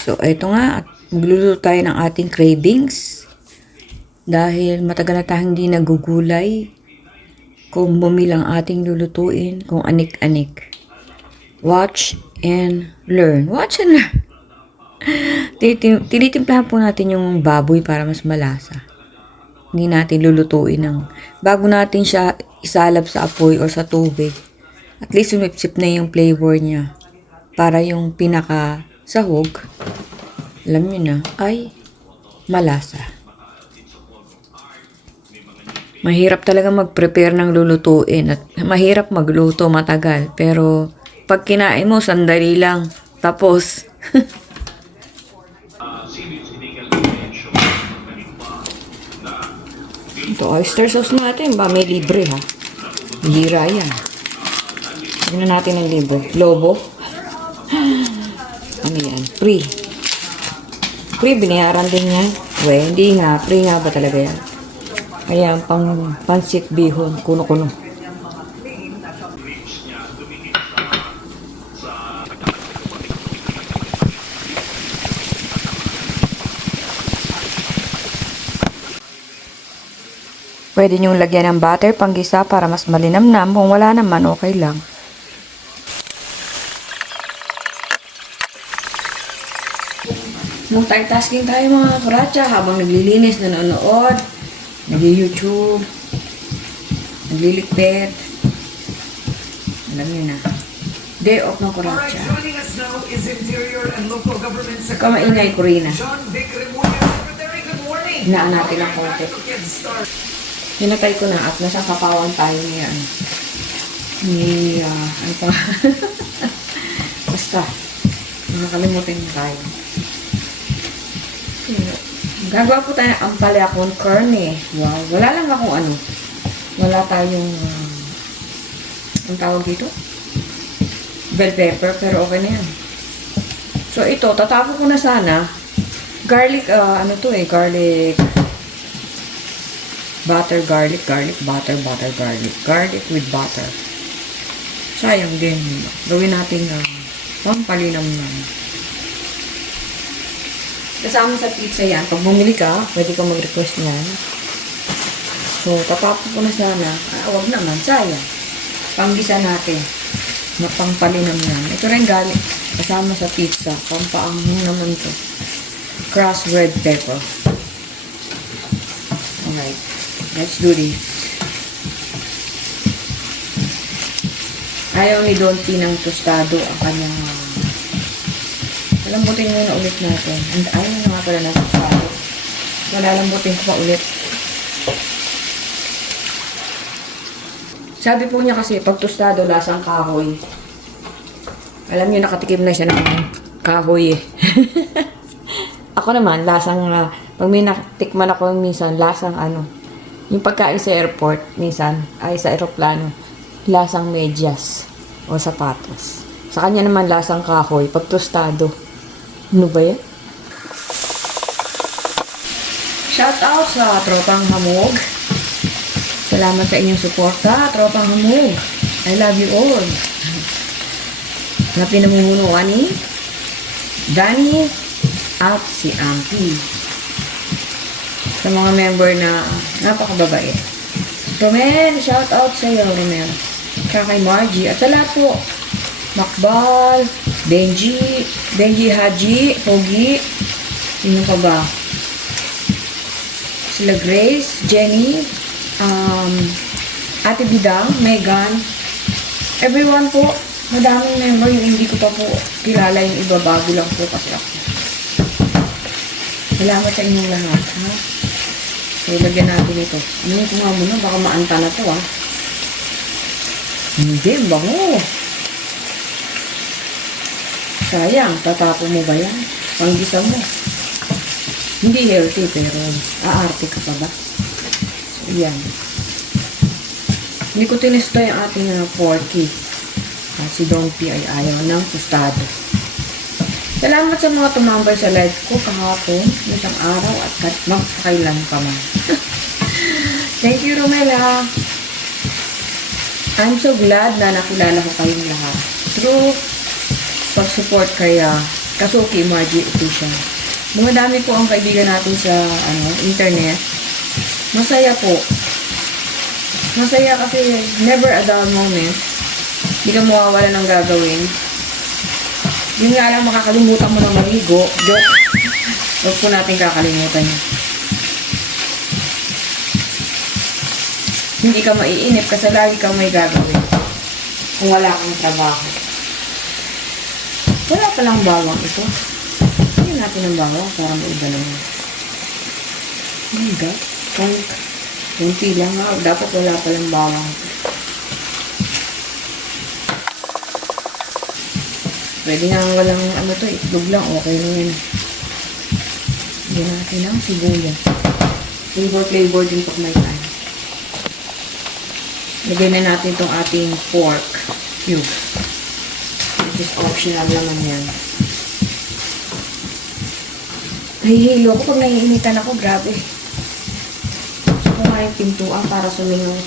So, ito nga, magluluto tayo ng ating cravings. Dahil matagal na tayong hindi nagugulay. Kung bumilang ating lulutuin, kung anik-anik. Watch and learn. Watch and learn. Tinitimplahan po natin yung baboy para mas malasa. Hindi natin lulutuin bago natin siya isalab sa apoy o sa tubig. At least sumipsip na yung flavor niya. Para yung pinaka sahog, alam nyo na, ay malasa. Mahirap talaga mag-prepare ng lulutuin at mahirap magluto, matagal. Pero pag kinain mo, sandali lang. Tapos, ito, oyster sauce natin ba? May libre ha. Hira yan. Tignan natin ang libre. Lobo. Ano yan? Free. Free, binayaran din yan. We, hindi nga. Free nga ba talaga yan? Kaya pang pansit bihon, kuno-kuno. Pwede niyong lagyan ng butter panggisa para mas malinamnam. Kung wala naman, okay lang. Multitasking tayo mga kuratsa habang naglilinis, nanonood, nag-YouTube, nagliligpit. Alam niyo na. Day off ng kuratsa. Kamaingay ko rin na. Hinaan natin ang konti. Hinatay ko na at nasa kapawan tayo ngayon. Ano pa? Basta. Nakalimutin tayo. Gagawa po tayo ng ampalaya-con carne. Wow. Wala lang akong ano. Wala tayong ang tawag dito? Bell pepper. Pero okay na yan. So ito, tatapo ko na sana. Garlic, garlic. Butter, garlic, butter, garlic. Garlic with butter. Sayang din. Gawin natin pampalinam na. Kasama sa pizza yan. Pag bumili ka, pwede ka mag-request niyan. So, tatapo ko na sana. Wag naman, sayang. Panggisa natin. Pampalinam yan. Ito rin galing. Kasama sa pizza. Pampaanghang naman to. Crushed red pepper. Alright. Let's do this. Ayaw ni Donty ng tostado ang kanyang lambutin muna ulit natin. And ayaw na nga pala ng tostado. Malalambutin ko pa ulit. Sabi po niya kasi pag tostado lasang kahoy. Alam niyo nakatikim na siya ng kahoy eh. Ako naman lasang pag may natikman ako minsan lasang yung pagkain sa airport minsan ay sa eroplano lasang medyas o sapatos. Sa kanya naman lasang kahoy pag tostado. Ano ba yan? Shout out sa Tropang Hamog. Salamat sa inyong suporta, Tropang Hamog. I love you all. Na pinamumunuan ni Danny at si Ampi. Sa mga member na napakababait. Romel, shout out sa iyo, Romel. Tsaka kay Margie. At sa lahat po, Makbal, Benji Haji, Pogi, sino pa ba? Sila Grace, Jenny, Ate Bidang, Megan, everyone po, madaming member yung hindi ko pa po kilala yung iba, bago lang po kasi ako. Salamat sa inyong lahat, ha? So, lagyan natin ito. Ano ko nga muna, baka maanta na to, ha? Hindi, bango. Sayang, tatapo mo ba yan? Panggisa mo. Hindi healthy, pero aarte ka pa ba? So, yan. Hindi ko tinesta yung ating porky. Si Donkey ay ayaw ng tostado. Salamat sa mga tumambay sa live ko kahapon, isang araw at magpakailan pa man. Thank you, Romela. I'm so glad na nakilala ko kayong lahat. Through pag-support kay Kasuki Margie Official. Mga dami po ang kaibigan natin sa internet. Masaya po. Masaya kasi never a dull moment. Hindi ka mawawala ng gagawin. Yun nga lang, makakalimutan mo ng maligo. Joke. Huwag po natin kakalimutan yun. Hindi ka maiinip kasi lagi kang may gagawin. Kung wala kang trabaho. Wala palang bawang ito. Hindi natin ang bawang para may iba naman. Oh my God. Kunti lang ha. Dapat wala palang bawang. Pwede nga walang itlog lang. Okay na yan. Hindi natin ang sibuyas. Flavor din pag may time. Lagyan na natin itong ating pork cubes. Which is optional naman yan. Nahihilo ako pag naiinitan ako. Grabe. Gusto ko nga yung pintuan para sumingaw.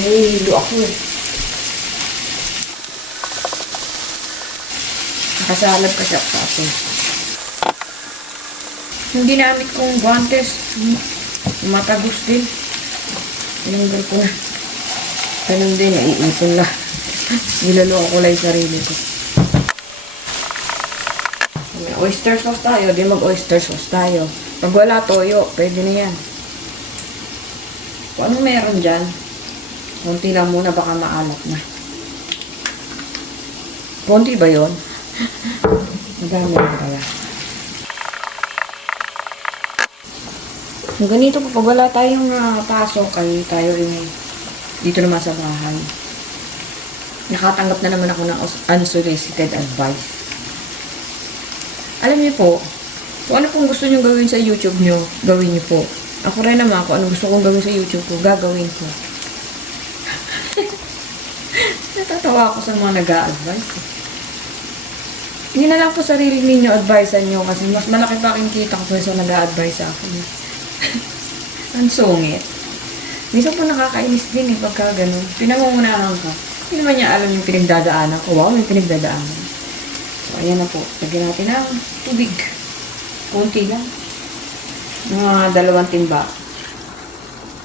Nahihilo ako eh. Nakasalab kasi ako sa atin. Yung ginamit kong guantes, matagos din. Tinanggal ko na. Ganun din, naiipon na. Niloloko ko lang yung sarili ko. May oyster sauce tayo, di mag-oyster sauce tayo. Pag wala toyo, pwede na yan. Kung anong meron dyan, konti lang muna, baka maalat na. Konti ba yun? Madami lang pala. Kung ganito po, pag wala tayong pasok, ay tayo dito naman sa bahay. Nakatanggap na naman ako ng unsolicited advice. Alam niyo po, kung ano pong gusto niyo gawin sa YouTube niyo, gawin niyo po. Ako rin naman, kung ano gusto kong gawin sa YouTube ko, gagawin ko. Natatawa ako sa mga nag-a-advise. Hindi na lang po sarili ninyo advisean nyo kasi mas malaki pa aking kita ko sa nag-a-advise sa akin. Ang sungit. Minsan po nakakainis din pagka gano'n. Pinangungunahan ka. Hindi naman niya alam yung pinagdadaanan ko. Wow, may pinagdadaanan. So, ayan na po. Lagyan natin ng tubig. Kunti lang. Mga 2 timba.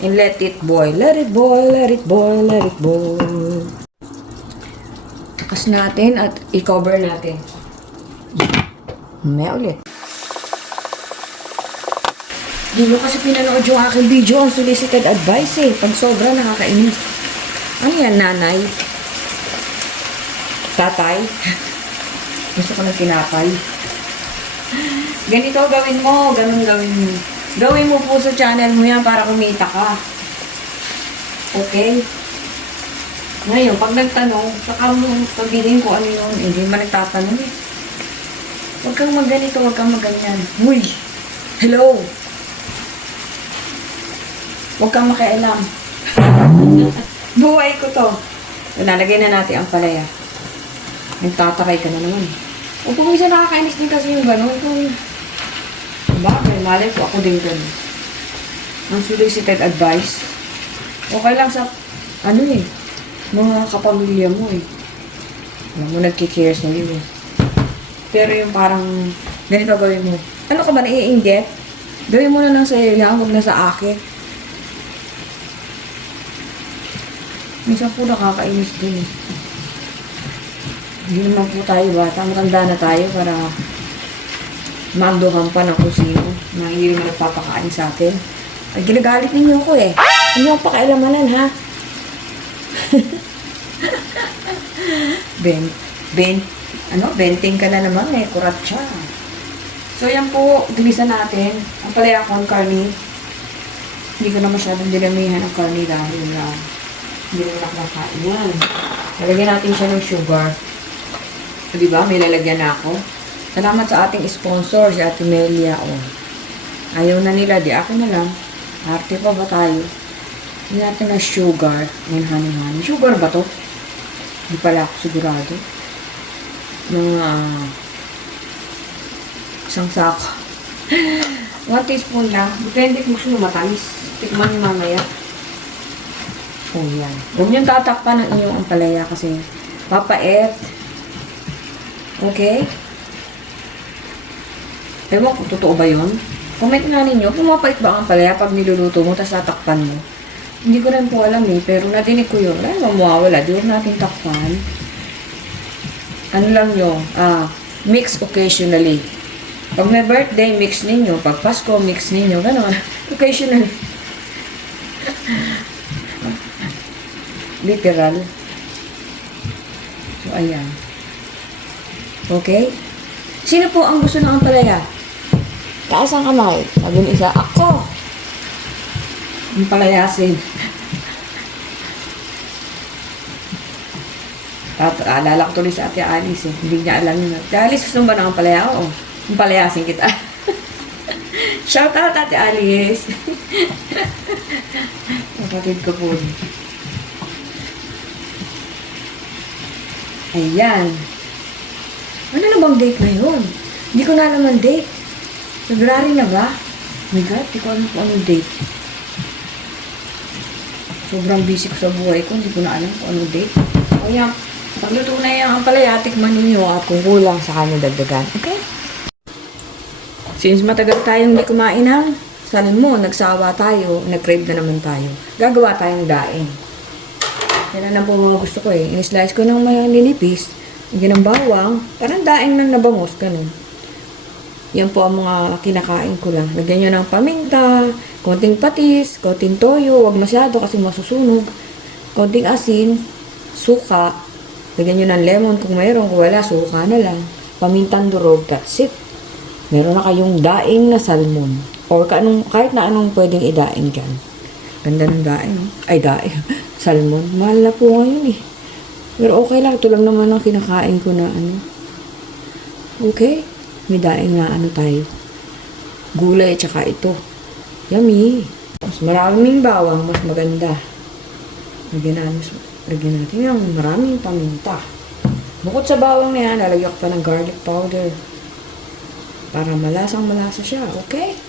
And let it boil. Let it boil, let it boil, let it boil. Takas natin at i-cover natin. May ulit. Hindi ko kasi pinanood yung aking video ang solicited advice eh. Pag sobra nakakainis. Ano yan, nanay? Tatay? Gusto ko ng tinapay. Ganito gawin mo, ganun gawin mo. Gawin mo po sa channel mo yan para kumita ka. Okay? Ngayon, pag nagtanong, saka mo sabihin ko ano yun. Hindi man nagtatanong eh. Huwag kang magganito, huwag kang maganyan. Uy! Hello! Huwag kang makialam. Buhay ko to. Nalagay na natin ang palaya. Nagtataray ka na naman. O kung minsan nakakainis din kasi yung gano'n. Kung bagay, malay ko ako din gano'n. Ang solicited advice. Okay lang sa, mga kapamilya mo eh. Alam mo, nagkikare sa'yo eh. Pero yung parang, ganito gawin mo. Ano ka ba, naiinggit? Gawin mo na lang sa'yo lang, huwag na sa akin. Minsan po nakakainis din eh. Hindi naman po tayo bata. Matanda na tayo para maanduhan pa na kung sino na hindi naman nagpapakain sa atin. Ay, ginagalit ninyo ko eh. Hindi ako pakialamanan ha. Benting ka na naman eh. Kuratsa. So yan po, gilisan natin. Ang palaya ko ang karni. Hindi ko na masyadong dinamihan ang karni dahil hindi naman nakakain yan. Lalagyan natin siya ng sugar. So, diba? May lalagyan na ako. Salamat sa ating sponsor, si Ate Melia. Oh. Ayaw na nila. Di akin na lang. Arte pa ba tayo? Hindi natin na sugar. Yan, honey. Sugar ba to? Hindi pala ako sigurado. Mga isang sako. 1 teaspoon lang. Depende kung gusto matamis. Tikman nyo mamaya. Oh, yan. Huwag niyong tatakpan ng inyong ampalaya kasi papait. Okay? Ewan ko, totoo ba yun? Comment nga ninyo, pumapait ba ang palaya pag niluluto mo, tapos tatakpan mo? Hindi ko rin po alam eh, pero nadinig ko yun. Ay, mawawala, di huwag natin takpan. Ano lang yun? Mix occasionally. Pag may birthday, mix ninyo. Pag Pasko, mix ninyo. Ganon. Occasionally. Literal. So, ayan. Okay? Sino po ang gusto ng ampalaya? Taas ang kamay. Sabi ng isa, ako! Ampalayasin. At alala ko tuloy sa Ate Alice eh. Hindi niya alam yun. Ate Alice, gusto mo ba ng ampalaya? Oo. Ampalayasin kita. Shout out Ate Alice. Kapatid ko po. Ayan. Ano na bang date ngayon? Hindi ko na alam ang date. February na ba? Oh my God, hindi ko alam kung anong date. Sobrang busy ko sa buhay ko. Hindi ko na alam kung anong date. Kaya, pagluto na yung ampalaya, tikman ninyo at kung kulang sa kanya dagdagan. Okay? Since matagal tayong hindi kumain ng salmon, nagsawa tayo, nag-crave na naman tayo. Gagawa tayong daing. Yan na po mga gusto ko eh. In-slice ko ng malinipis. Lagyan ng bawang. Parang daing ng nabangos. Ganun. Yan po ang mga kinakain ko lang. Lagyan nyo ng paminta, konting patis, konting toyo. Huwag masyado kasi masusunog. Konting asin, suka. Lagyan nyo ng lemon kung mayroon. Kung wala, suka na lang. Pamintang durog. That's it. Meron na kayong daing na salmon. Or kahit na anong pwedeng idaing dyan. Ganda ng daing. Ay, daing. Salmon. Mahal na po ngayon eh. Pero okay lang. Ito lang naman ang kinakain ko na ano. Okay. May daing na ano tayo. Gulay tsaka ito. Yummy. Mas maraming bawang. Mas maganda. Lagyan natin yung maraming paminta. Bukod sa bawang na yan, lalagyan ko pa ng garlic powder. Para malasang-malasa siya. Okay?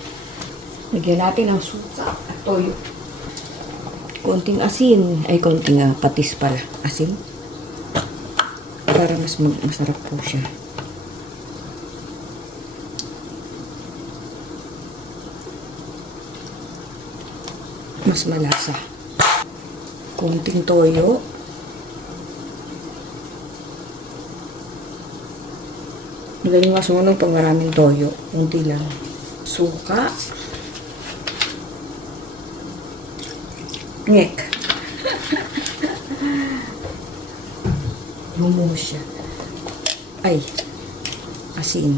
Lagyan natin ng suka at toyo. Konting asin. Ay, konting patis pala. Asin. Para masarap po siya. Mas malasa. Konting toyo. Magaling masunog pag maraming toyo. Kunti lang. Suka. Ngek. Lumuhos siya. Ay. Asin.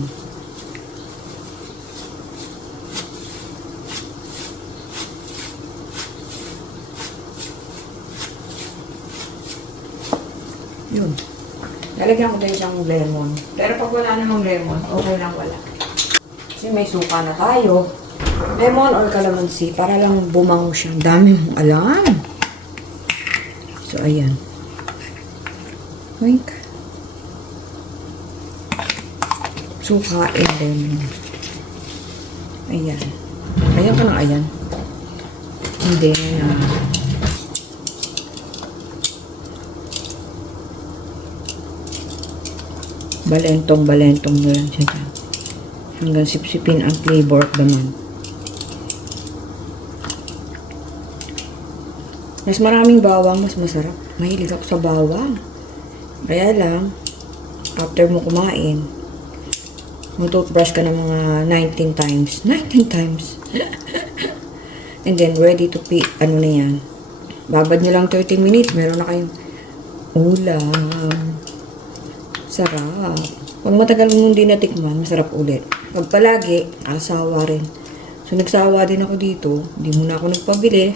Yun. Lalagyan ko din siyang lemon. Pero pag wala namang lemon, okay lang wala. Kasi may suka na tayo. Lemon or calamansi para lang bumango siya. Ang dami mong alam. So, ayan. Wink. Suka and lemon. Ayan. Ayan ko ng ayan. And then, balentong na lang siya dyan. Hanggang sipsipin ang flavor of the month. Mas maraming bawang, mas masarap. Mahilig ako sa bawang. Kaya lang, after mo kumain, mag-toothbrush ka ng mga 19 times. 19 times! And then, ready to pick. Ano na yan? Babad nyo lang 30 minutes. Meron na kayong ulam. Sarap. Pag matagal mo hindi natikman, masarap ulit. Pag palagi, asawa rin. So, nagsawa din ako dito. Hindi muna ako nagpabili.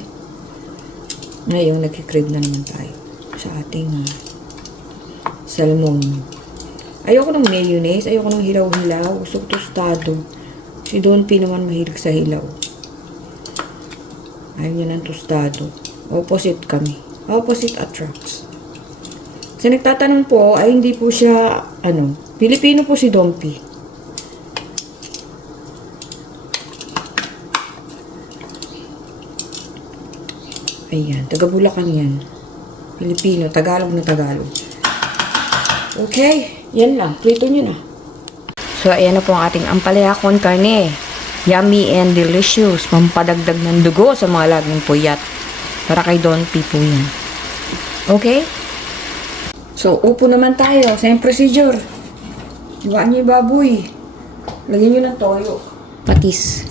Ngayon, nagkikrib na naman tayo sa ating salmon. Ayoko ng mayonnaise. Ayoko ng hilaw-hilaw. Gusto ko tostado. Si Don P naman mahilig sa hilaw. Ayaw niya ng tostado. Opposite kami. Opposite attracts. Kasi nagtatanong po, ay hindi po siya, Pilipino po si Dompi. Ayan, taga Bulacan yan. Pilipino, Tagalog na Tagalog. Okay, yan lang. Prito nyo na. So, ayan na po ang ating ampalaya con carne. Yummy and delicious. Pampadagdag ng dugo sa mga laging puyat. Para kay Don P po yan. Okay? So, upo naman tayo. Same procedure. Iwaan niyo yung baboy. Lagyan niyo ng toyo. Patis.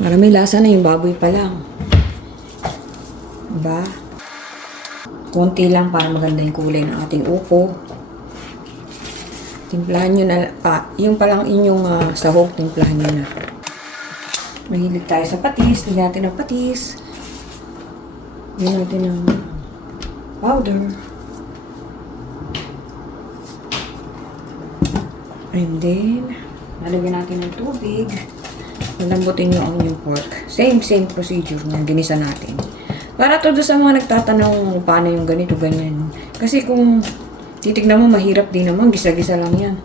Para may lasa na yung baboy pa lang. Diba? Konti lang para maganda yung kulay ng ating upo. Timplahan nyo na, yung palang inyong sahog, timplahan nyo na. Mahilig tayo sa patis, lagyan natin ng patis. Lagyan natin ng powder. And then, lalagyan natin ng tubig. Malambutin nyo ang inyong pork. Same procedure ng ginisa natin. Para to sa mga nagtatanong paano yung ganito, ganyan. Kasi kung titignan mo, mahirap din naman. Gisa-gisa lang yan.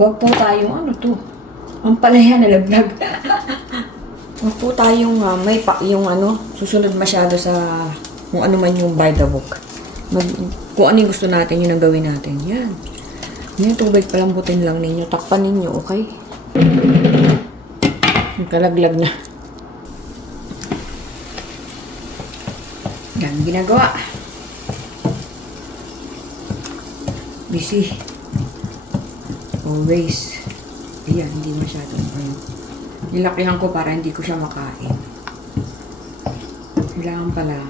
Huwag po tayong ang palaya na laglag. Huwag po tayong susunod masyado sa kung ano man yung by the book. Kung ano yung gusto natin, yun ang gawin natin. Yan. Yung tubig palambutin lang ninyo. Takpan ninyo, okay? Kalaglag na. Yan, ginagawa. Busy. Always. Ayan, hindi masyadong nilakihan ko para hindi ko siya makain. Kailangan pala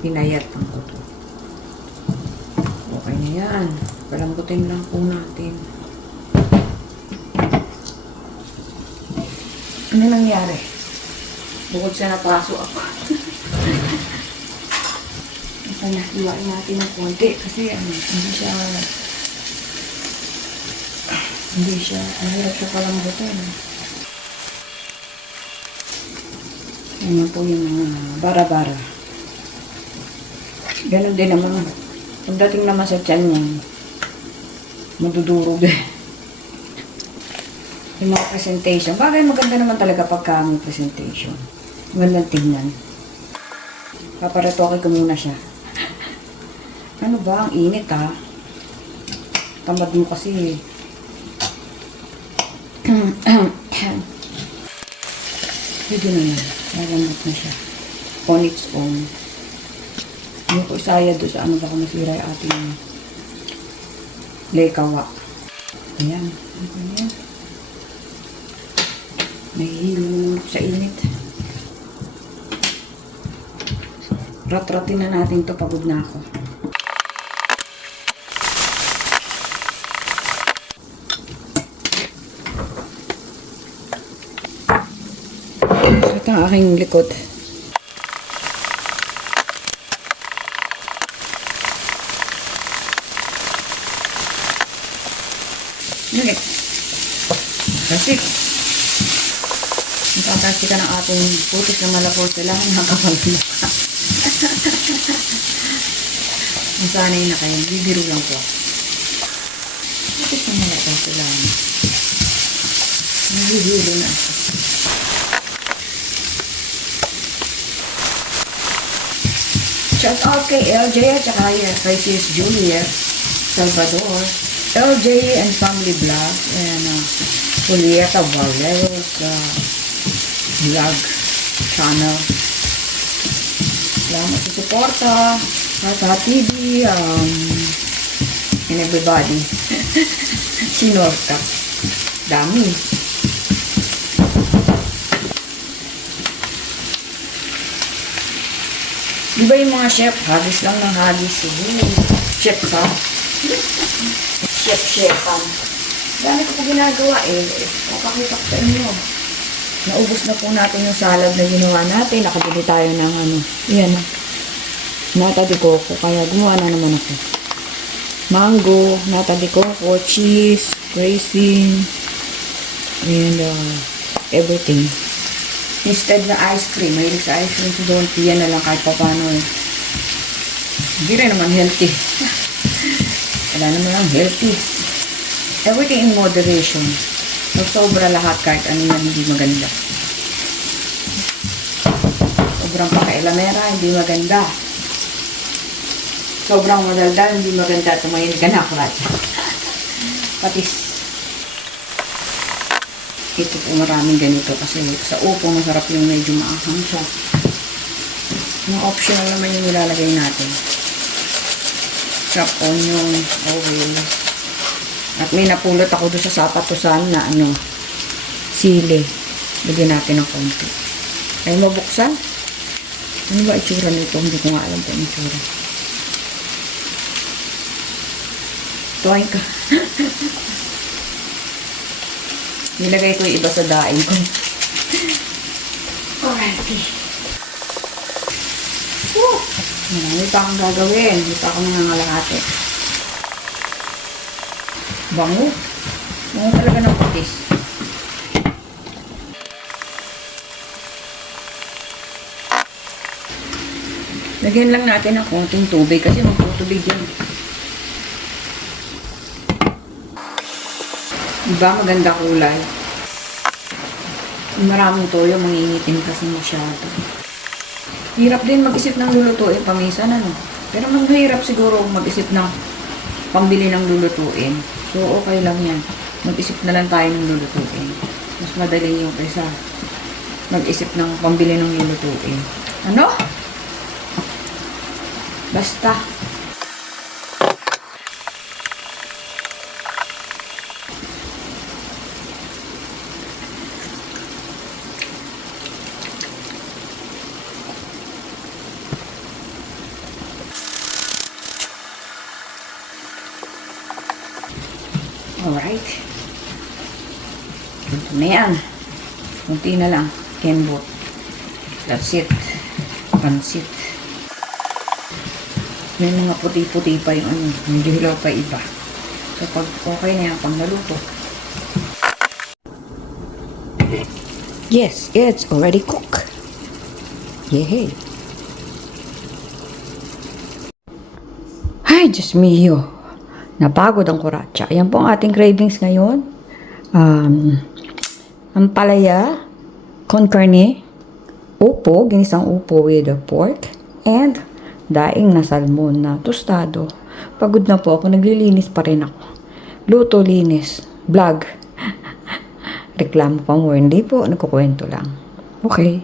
pinayat ang ko to. Okay na yan. Palambutin lang po natin. Ano nangyari? Bukod sa napaso ako. Sana, iwain natin ng konti kasi hindi siya, mahirap siya palambutin. Ano po yung bara-bara. Ganon din naman. Pagdating naman sa tiyan niya, madudurog eh. Yung mga presentation. Bagay maganda naman talaga pagka may presentation. Magandang tignan. Paparetoke ko muna siya. Ano ba? Ang init ha. Tamad mo kasi. Pwede na yan. Malamot na siya. On its own. Hindi ko isaya doon sa baka masira yung ating lekawa. Ayan. Ayan. Nahihilo sa init. Rat-ratin na natin to. Pagod na ako. Ito ang aking likod. Okay. Kasi napapasi ka ng ating putis na malapot. Kailangan nakapagmukha. Masanay na kayo. Bibiro lang po. Putis na malapot. Kailangan. Nabibiro na ako. Shout out kay LJ at saka kay Sis Julia Salvador. LJ and Family Vlog and Julieta Valeros vlog channel. Salamat sa suporta. Hata TV and everybody. Sinorta. Dami. Di ba yung mga chef, hagis lang ng hagis. Chef ka. Chef-chefan. Dami ko po ginagawa eh. Mapakita ko sa inyo. Naubos na po natin yung salad na ginawa natin. Nakabili tayo ng yan nata de coco. Kaya gumawa na naman ako. Mango, nata de coco, cheese, raisin, and everything. Instead na ice cream, mahilig sa ice cream, don't yan na lang kahit pa paano eh. Hindi rin naman healthy. Wala naman lang healthy. Everything in moderation. Sobra lahat kahit ano yan hindi maganda. Sobrang pakailamera, hindi maganda. Sobrang madaldal, hindi maganda. Tumayin ka na, Kurat. Patis. ito po maraming ganito kasi sa upo masarap yung medyo maanghang siya. Yung optional naman yung nilalagay natin. Chop onion, oil. At may napulot ako doon sa sapatusan na sili. Lagyan natin ng konti. Ay mabuksan. Ano ba itsura nito? Hindi ko nga alam kung itsura. Tuwing ka. Nilagay ko yung iba sa daing ko. Alrighty. Woo! Marami pa akong gagawin. Hindi pa ako nangangalakate. Bango. Bango talaga ng patis. Lagyan lang natin ng konting tubig kasi magtutubig yan. Diba? Maganda kulay. Maraming toyo, mangingitim kasi masyado. Hirap din mag-isip ng lulutuin paminsan, Pero mahirap siguro mag-isip ng pambili ng lulutuin. So, okay lang yan. Mag-isip na lang tayo ng lulutuin. Mas madali yung kaysa mag-isip ng pambili ng lulutuin. Ano? Basta. Alright. Ito na yan. Kunti na lang. Kembot. That's it. Pansit. May mga puti-puti pa yung medyo hilaw pa iba. So, pag okay na yan, pang naluto. Yes, it's already cooked. Yay! Ay, Diyos mio. Napagod ang kuratsa. Ayan po ang ating cravings ngayon. Ampalaya, con carne, upo, ginisang upo with the pork, and daing na salmon na tostado. Pagod na po ako, naglilinis pa rin ako. Luto, linis, vlog. Reklamo pa mo, hindi po, nagkukwento lang. Okay.